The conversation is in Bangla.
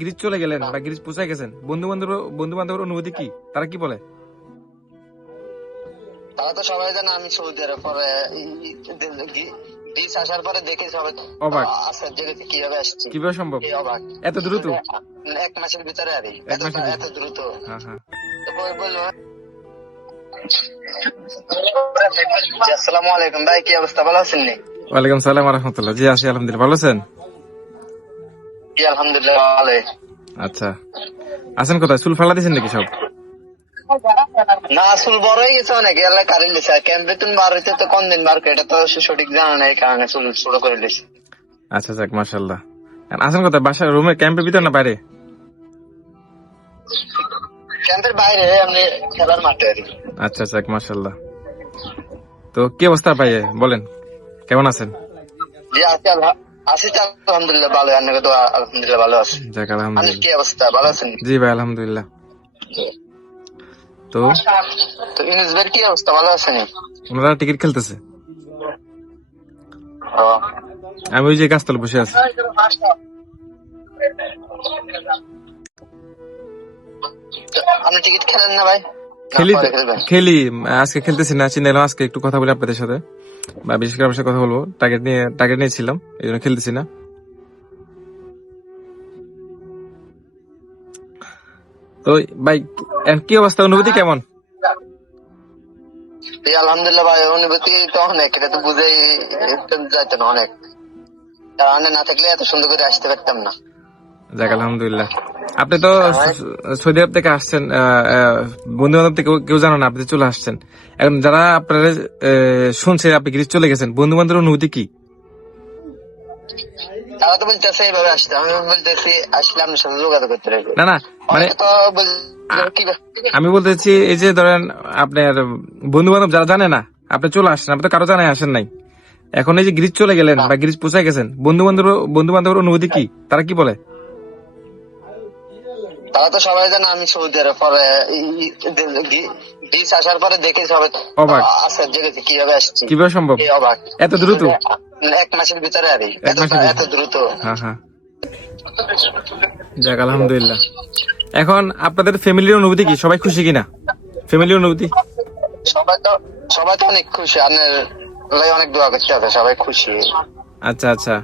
গ্রিস চলে গেলেন বা গ্রিস পৌঁছে গেছেন, বন্ধু বান্ধবের অনুভূতি কি, তারা কি বলে? তারা তো সবাই জানে আমি সৌদি আরব পরে গ্রিস আসার পরে দেখে সবাই অবাক। আশ্চর্য গেছে কিভাবে আসছি, কিভাবে সম্ভব কি অবাক এত দ্রুত? এক মাসের ভিতরে আর এক মাসের ভিতরে? এত দ্রুত। হ্যাঁ হ্যাঁ। তো বলবো জি, আসসালামু আলাইকুম ভাই, কি অবস্থা, ভালো আছেন নি? ওয়ালাইকুম সালাম রহমতুল্লাহ। জি আছি আলহামদুলিল্লাহ, ভালো আছেন? জি আলহামদুলিল্লাহ ভালো। আচ্ছা, আছেন কোথায়? চুল ফালা দিয়েছেন নাকি সব? না চুল বড় হয়ে গেছে অনেক, এলাকা কারেন্ট দিছে ক্যাম্পে তুমি বার হইতে তো কোন দিন বার করে এটা তো সঠিক জানা নাই, এই কারণে চুল ছোট করে দিয়েছে। আচ্ছা যাক মাশাআল্লাহ। আছেন কোথায়? বাসা, রুমে, ক্যাম্পের ভিতর না বাইরে? ক্যাম্পের বাইরে আমি খেলার মাঠে আর কি। আচ্ছা যাক মাশাআল্লাহ। তো কি অবস্থা ভাই, বলেন কেমন আছেন? জি আছি আছি তো আলহামদুলিল্লাহ ভালো, আপনাকে তো আলহামদুলিল্লাহ ভালো আছে। যাক আপনার আলহামদুলিল্লাহ। কি অবস্থা, ভালো আছেন? জি ভাই আলহামদুলিল্লাহ। তো তো ইউনুস ভাইয়ের কি অবস্থা, ভালো আছেন? ওনারা টিকিট খেলতেছে, ও, আমি ওই যে গাছতলা বসে আছি। আপনি টিকিট খেলেন না ভাই? না, খেলি পরে খেলবেন? খেলি, আজকে খেলতেছি না, চিন্তা করলাম আজকে একটু কথা বলি আপনাদের সাথে, বা বিশেষ করে আপনার সাথে কথা বলবো, টার্গেট নিয়েছিলাম, এই জন্য খেলতেছি না। তো ভাই কি অবস্থা, অনুভূতি কেমন? জি আলহামদুলিল্লাহ ভাই, অনুভূতি তো অনেক, এটা তো বুঝেই যাইতো না অনেক, কারণ না থাকলে এত সুন্দর করে আসতে পারতাম না। যাক আলহামদুলিল্লাহ। আপনি তো সৌদি আরব থেকে আসছেন, বন্ধু বান্ধব থেকে কেউ জানো না, আপনি তো চলে আসছেন। এখন যারা আপনারা শুনছে আপনি গ্রিস চলে গেছেন, বন্ধু বান্ধবের অনুভূতি কি? তারা তো বলতেছে এইভাবে আসতে, আমি বলতেছি আসলে আপনার সাথে যোগাযোগ করতে লাগবে। না না, মানে তো আমি বলতে চাচ্ছি, এই যে ধরেন আপনার বন্ধু বান্ধব যারা জানে না আপনি চলে আসছেন, আপনি তো কারো জানাই আসেন নাই, এখন এই যে গ্রিস চলে গেলেন বা গ্রিস পৌঁছে গেছেন, বন্ধু বান্ধবের অনুভূতি কি, তারা কি বলে? তারা তো সবাই জানে আমি সৌদি আরব পরে গ্রিস আসার পরে দেখে সবাই অবাক। আশ্চর্য গেছে কিভাবে আসছি, কিভাবে সম্ভব কি অবাক এত দ্রুত? এক মাসের ভিতরে আর এক মাসের এত ভিতরে? দ্রুত। হ্যাঁ হ্যাঁ। যাক আলহামদুলিল্লাহ। এখন আপনাদের ফ্যামিলির অনুভূতি কি, সবাই খুশি কিনা, ফ্যামিলির অনুভূতি? সবাই তো অনেক খুশি, আপনার অনেক দোয়া করতে হবে, সবাই খুশি। আচ্ছা আচ্ছা।